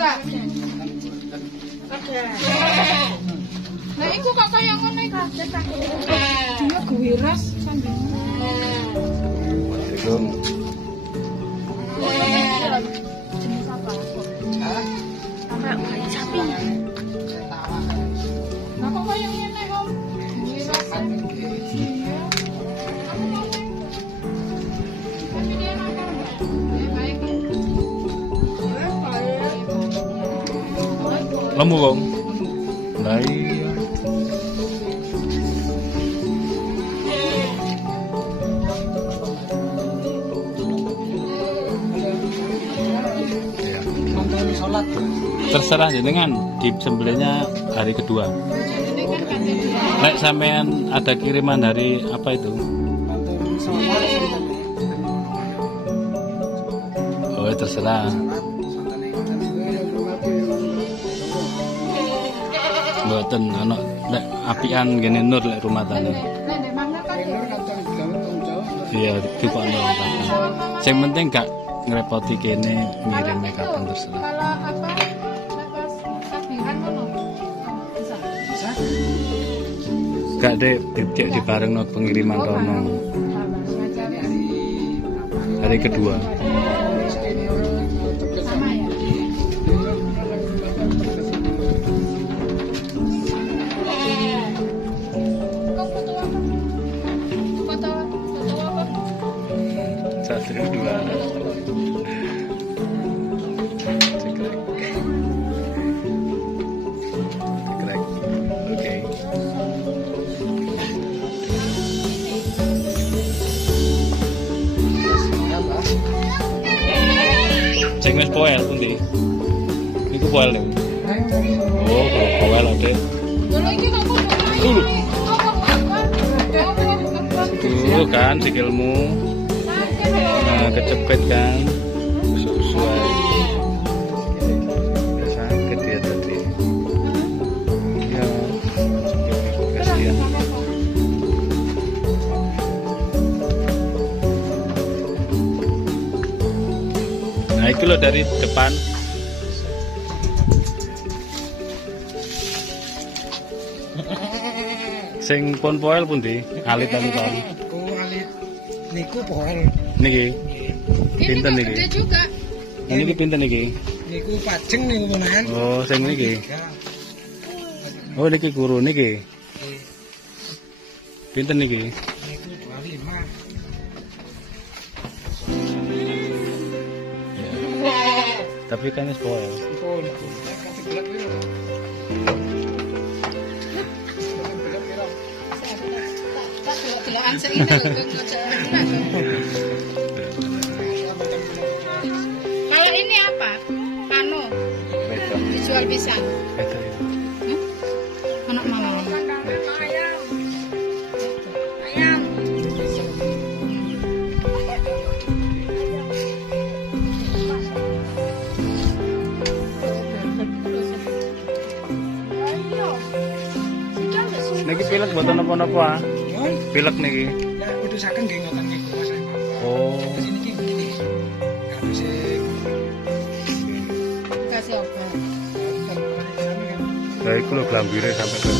Kak. Nah, iku kok kaya ngono iki, Kak. Dia gewiras sambil. Assalamualaikum. Jenis apa? Sampai bayi sapi. Nah, kok kaya ngene, Om? Gewiras. Iya. Aku mau sing. Tapi dia nakal, Mbak. Ya, baik. Lemu kong. Lah iya. Sholat Terserah jenengan di sembelihnya hari kedua. Ini kan katanya. Lek sampean ada kiriman dari apa itu? Oh, terserah. Mboten ana lek apian gene nur lek rumah tangga. Nek mangga kan Iya, dikono. Sing penting gak ngrepoti kene ngirime kapan terserah. kalau apa lepas takbiran ngono bisa Gak dek di bareng pengiriman rono hari kedua. sama ya. Kok foto apa? Foto apa? Satu dua. Cekrek. Oke. Sing wis poel pundi? Niku poel lho. Oh, poel ade. Dulu iki kok Dulu. Tuh kan sikilmu. Nah, kecepet kan. Sesuai. Sakit dia tadi. Ya. Kasihan. Nah, itu loh dari depan. Sing pon poel pundi? Alit-alit kan. alit niku poel Niki. Pinten niki? Gede juga. Niki pinten niki? niku pajeng niku menahan. Oh, sing niki. Oh, niki guru niki. Pinten niki? Niku 25. Tapi kan wis poel. Pun. Delokan sing ini Kalau ini apa? Anu, Wedok. dijual pisang. Wedok itu. Anak mama. Niki pilek mboten napa-napa. Pilek niki. Lah putusaken nggih ngoten niku Mas. Oh. Sini iki ngene. Kalau sing Kasih obat. Lah iku lho glambire sampe ke.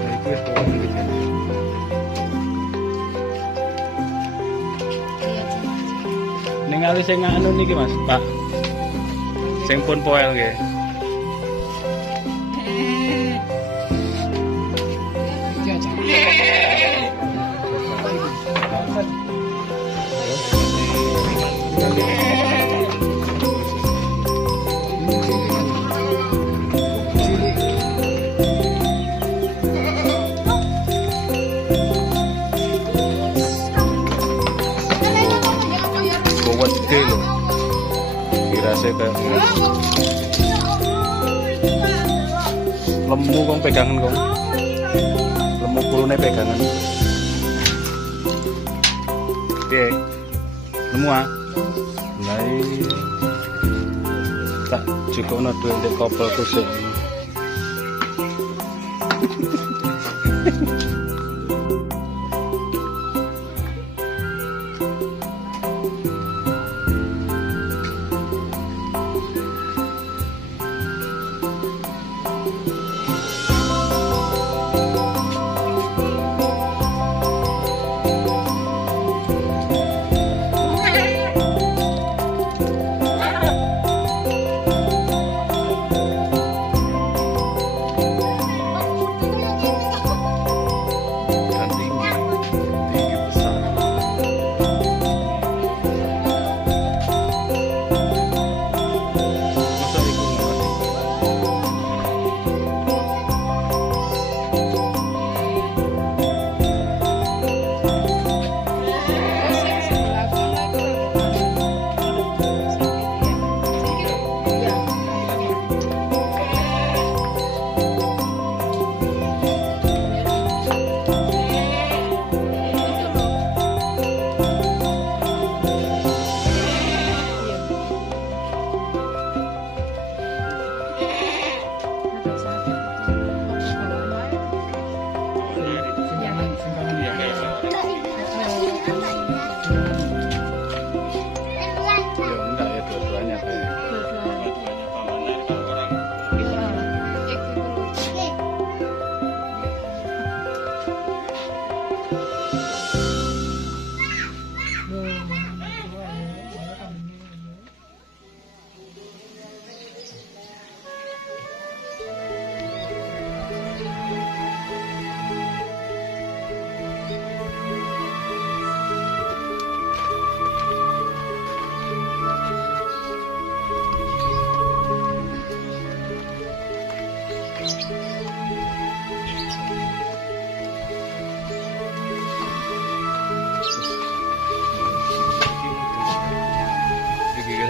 Lah iki wis poel iki. Ningali sing anu niki Mas, Pak. Sing pun poel nggih. iki aja. Bobot gede lho. Dirase kayak lemu kong pegangan kong. Lemu kulune pegangan. Oke. Lemu ah. Lah tak cukupno duit ndek kopel kusik.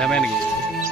sampean iki. Terus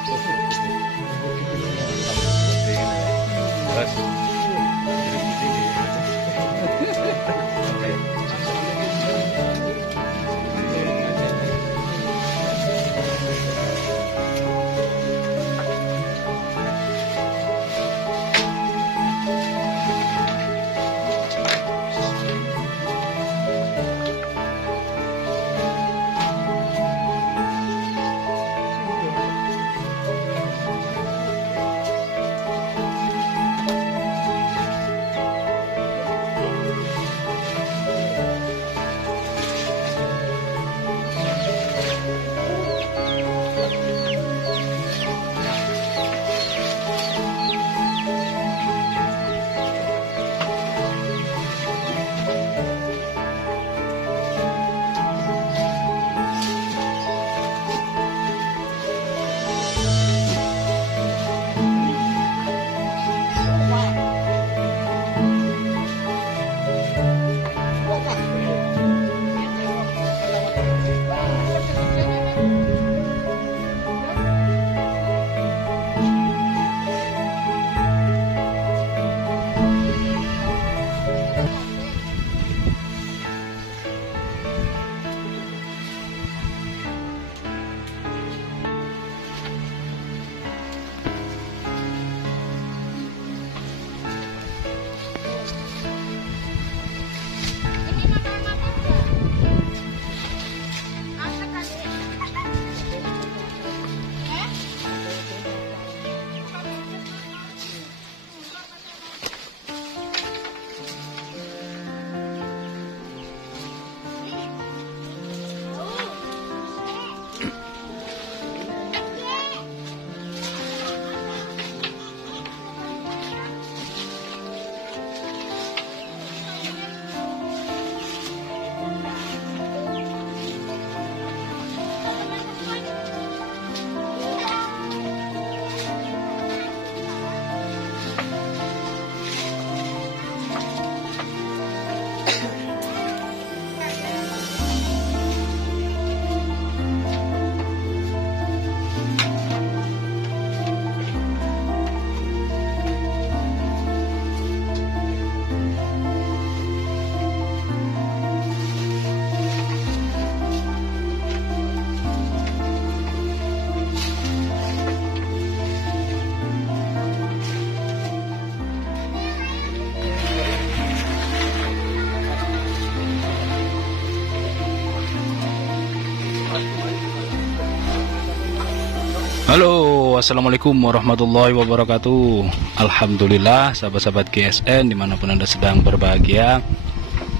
halo, assalamualaikum warahmatullahi wabarakatuh. Alhamdulillah, sahabat-sahabat GSN dimanapun Anda sedang berbahagia.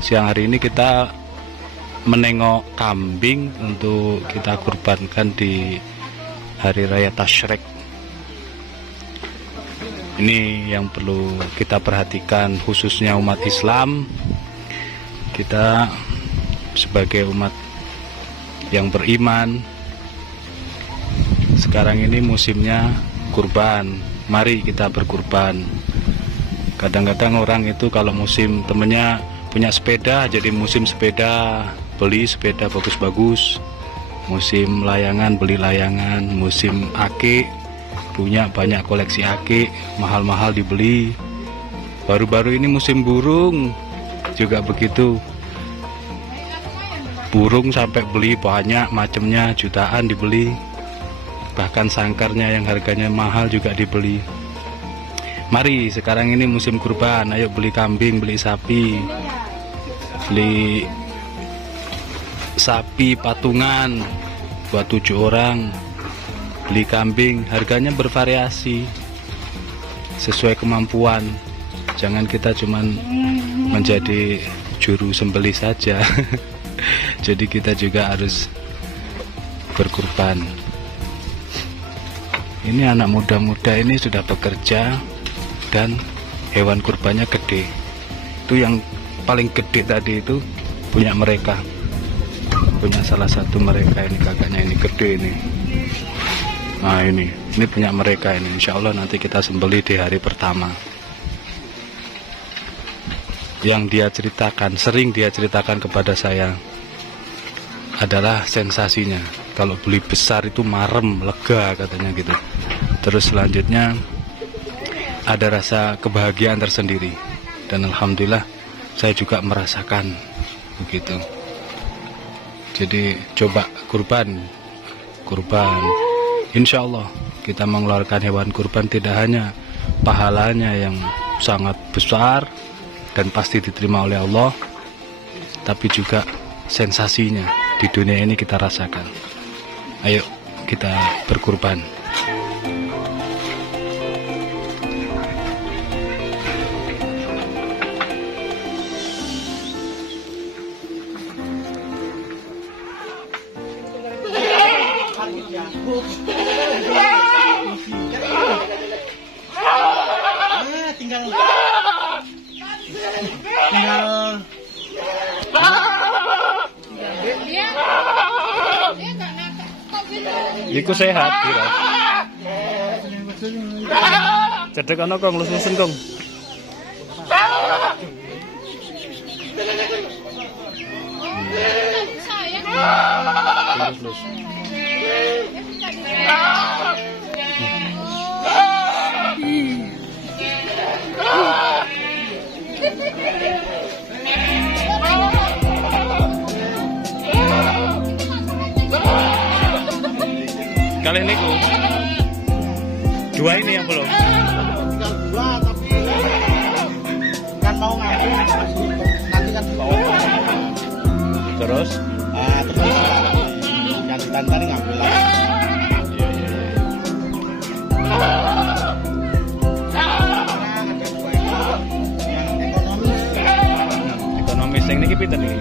Siang hari ini kita menengok kambing untuk kita kurbankan di Hari Raya Tasyrik. Ini yang perlu kita perhatikan, khususnya umat Islam. Kita sebagai umat yang beriman, sekarang ini musimnya kurban. Mari kita berkurban. Kadang-kadang orang itu kalau musim, temennya punya sepeda, jadi musim sepeda, beli sepeda bagus-bagus. Musim layangan, beli layangan. Musim akik, punya banyak koleksi akik, mahal-mahal dibeli. Baru-baru ini musim burung juga begitu. Burung sampai beli banyak macamnya, jutaan dibeli. Bahkan sangkarnya yang harganya mahal juga dibeli. Mari, sekarang ini musim kurban. Ayo beli kambing, beli sapi. Beli sapi patungan buat 7 orang. Beli kambing, harganya bervariasi sesuai kemampuan. Jangan kita cuman menjadi juru sembelih saja. Jadi kita juga harus berkurban. Ini anak muda-muda ini sudah bekerja dan hewan kurbannya gede. Itu yang paling gede tadi itu punya mereka, punya salah satu mereka ini, kakaknya ini gede ini. Nah ini punya mereka ini. Insya Allah nanti kita sembelih di hari pertama. Yang dia ceritakan, sering dia ceritakan kepada saya adalah sensasinya kalau beli besar itu marem, lega katanya gitu. Terus selanjutnya ada rasa kebahagiaan tersendiri, dan alhamdulillah saya juga merasakan begitu. Jadi coba kurban, insya Allah kita mengeluarkan hewan kurban tidak hanya pahalanya yang sangat besar dan pasti diterima oleh Allah, tapi juga sensasinya di dunia ini kita rasakan. Ayo kita berkurban. Iku sehat kira. Cedek ana kong lus-lusen kong. Lus-lus. Kali ini dua ini yang belum. Tinggal dua, tapi kan mau ngambil nanti kan dibawa. Terus? Terus yang ditantang ngambil lagi. Ekonomis yang ini pinten nih?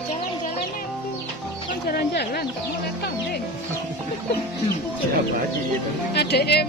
Jalan-jalan aku, kan jalan-jalan, kok mulai kambing. Siapa lagi itu? Adek